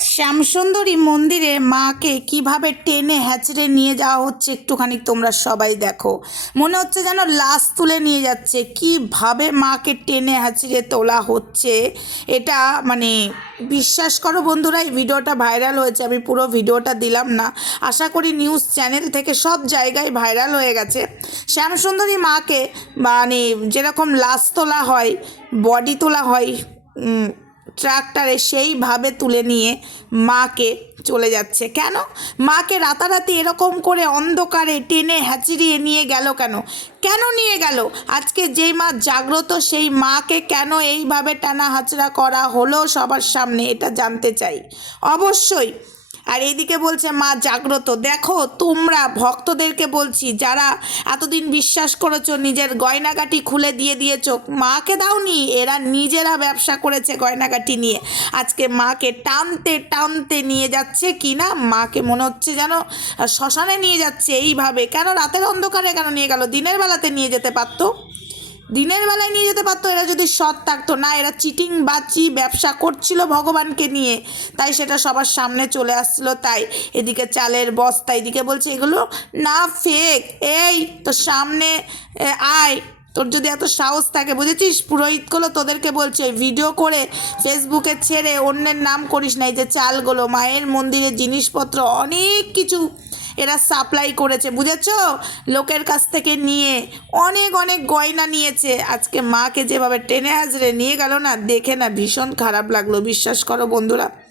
শ্যামসুন্দরী মন্দিরে মাকে কীভাবে টেনে হ্যাচড়ে নিয়ে যাওয়া হচ্ছে একটুখানি তোমরা সবাই দেখো। মনে হচ্ছে যেন লাশ তুলে নিয়ে যাচ্ছে। কীভাবে মাকে টেনে হ্যাচড়ে তোলা হচ্ছে? এটা মানে বিশ্বাস করো বন্ধুরা, এই ভিডিওটা ভাইরাল হয়েছে। আমি পুরো ভিডিওটা দিলাম না। আশা করি নিউজ চ্যানেল থেকে সব জায়গায় ভাইরাল হয়ে গেছে। শ্যামসুন্দরী মাকে মানে যেরকম লাশ তোলা হয় বডি তোলা হয় ট্রাক্টরে সেইভাবে তুলে নিয়ে মাকে চলে যাচ্ছে। কেন? মাকে রাতারাতি এরকম করে অন্ধকারে টেনে হ্যাচিরিয়ে নিয়ে গেল কেন? কেন নিয়ে গেল? আজকে যেই মা জাগ্রত, সেই মাকে কেন এইভাবে টানা হাচড়া করা হলো সবার সামনে? এটা জানতে চাই। অবশ্যই আর এইদিকে বলছে, মা, জাগ্রত। দেখো, তোমরা ভক্তদেরকে বলছি, যারা এতদিন বিশ্বাস করেছ, নিজের গয়নাগাটি খুলে দিয়ে দিয়েছ, মাকে দাওনি, এরা নিজেরা ব্যবসা করেছে গয়নাগাটি নিয়ে। আজকে মাকে টানতে টানতে নিয়ে যাচ্ছে কি না, মাকে মনে হচ্ছে যেন শ্মশানে নিয়ে যাচ্ছে এইভাবে। কেন রাতের অন্ধকারে কেন নিয়ে গেল? দিনের বেলাতে নিয়ে যেতে পারতো? দিনের বেলায় নিয়ে যেতে পারতো। এরা যদি সৎ থাকতো। না, এরা চিটিং বাচি ব্যবসা করছিল ভগবানকে নিয়ে। তাই সেটা সবার সামনে চলে আসছিল তাই এদিকে চালের বস্তা, এদিকে বলছে, এগুলো না ফেক। এই তো সামনে আয়। তোর যদি এত সাহস থাকে, বুঝেছিস? পুরোহিতগুলো তোদেরকে বলছে, ভিডিও করে ফেসবুকে ছেড়ে অন্যের নাম করিস না। এই যে চালগুলো, মায়ের মন্দিরের জিনিসপত্র, অনেক কিছু এরা সাপ্লাই করেছে, বুঝেছ? লোকের কাছ থেকে নিয়ে অনেক অনেক গয়না নিয়েছে। আজকে মাকে যেভাবে টেনে হাজরে নিয়ে গেল না, দেখে না ভীষণ খারাপ লাগল, বিশ্বাস করো বন্ধুরা।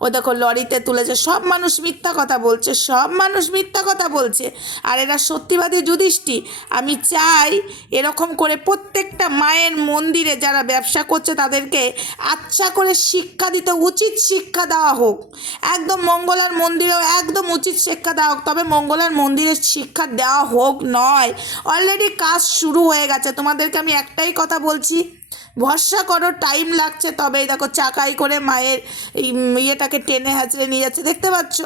ও দেখো লরিতে তুলেছে, সব মানুষ মিথ্যা কথা বলছে, সব মানুষ মিথ্যা কথা বলছে। আর এরা সত্যিবাদী যুধিষ্ঠি। আমি চাই এরকম করে প্রত্যেকটা মায়ের মন্দিরে যারা ব্যবসা করছে তাদেরকে আচ্ছা করে শিক্ষা দিতে, উচিত শিক্ষা দেওয়া হোক। একদম মঙ্গলার মন্দিরেও একদম উচিত শিক্ষা দেওয়া হোক, তবে মঙ্গলার মন্দিরের শিক্ষা দেওয়া হোক নয়। অলরেডি কাজ শুরু হয়ে গেছে। তোমাদেরকে আমি একটাই কথা বলছি ভরসা করো টাইম লাগছে তবে দেখো চাকাই করে মায়ের ইয়েটাকে টেনে হ্যাঁচড়ে নিয়ে যাচ্ছে। দেখতে পাচ্ছ?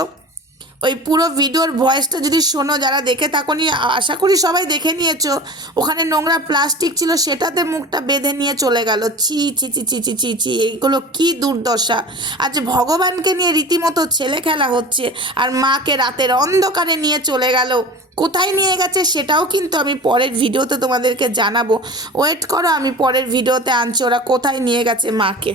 ওই পুরো ভিডিওর ভয়েসটা যদি শোনো, যারা দেখে থাকনি আশা করি সবাই দেখে নিয়েছো। ওখানে নোংরা প্লাস্টিক ছিল, সেটাতে মুখটা বেঁধে নিয়ে চলে গেল। ছি ছি ছি ছি ছি ছি ছি, এইগুলো কী দুর্দশা। আজ ভগবানকে নিয়ে রীতিমতো ছেলে খেলা হচ্ছে, আর মাকে রাতের অন্ধকারে নিয়ে চলে গেল। কোথায় নিয়ে গেছে সেটাও কিন্তু আমি পরের ভিডিওতে তোমাদেরকে জানাব। ওয়েট করো, আমি পরের ভিডিওতে আনছি, ওরা কোথায় নিয়ে গেছে মাকে।